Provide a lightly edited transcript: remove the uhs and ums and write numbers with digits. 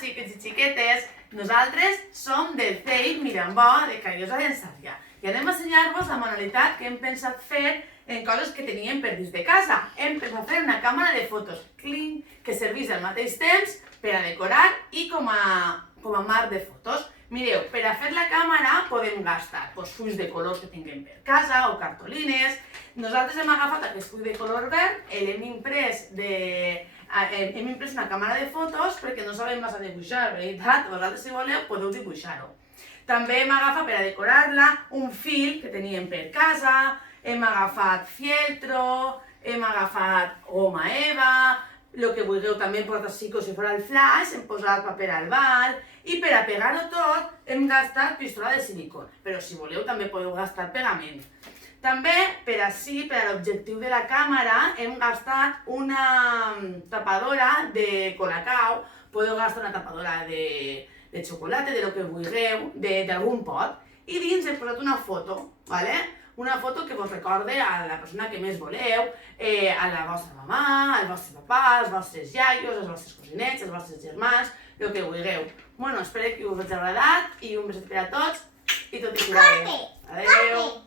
xiquets i xiquetes, nosaltres som del CEI Mirambó de Callosa d'en Sarrià i anem a ensenyar-vos la manualitat que hem pensat fer en coses que teníem per dins de casa. Hem pensat fer una càmera de fotos clean que servís al mateix temps per a decorar i com a marc de fotos. Mireu, per a fer la càmera podem gastar fulls de colors que tinguem per casa o cartolines. Nosaltres hem agafat aquest full de color verd, l'hem imprès una càmera de fotos perquè no sabem massa dibuixar, veritat? Vosaltres, si voleu, podeu dibuixar-ho. També hem agafat per a decorar-la un fil que teníem per casa, hem agafat fieltro, hem agafat goma eva, el que vulgueu també hem posat així com si fos el flaix, hem posat paper albal i per a pegar-ho tot hem gastat pistola de silicona, però si voleu també podeu gastar pegament. També per a l'objectiu de la càmera hem gastat una tapadora de Colacao, podeu gastar una tapadora de xocolata, de lo que vulgueu, d'algun pot, i dins he posat una foto, una foto que vos recorde a la persona que més voleu, a la vostra mamà, al vostre papà, als vostres iaios, als vostres cosinets, als vostres germans, el que vulgueu. Bueno, espero que us hagi agradat i un beset per a tots i tot i cuidar. Adéu!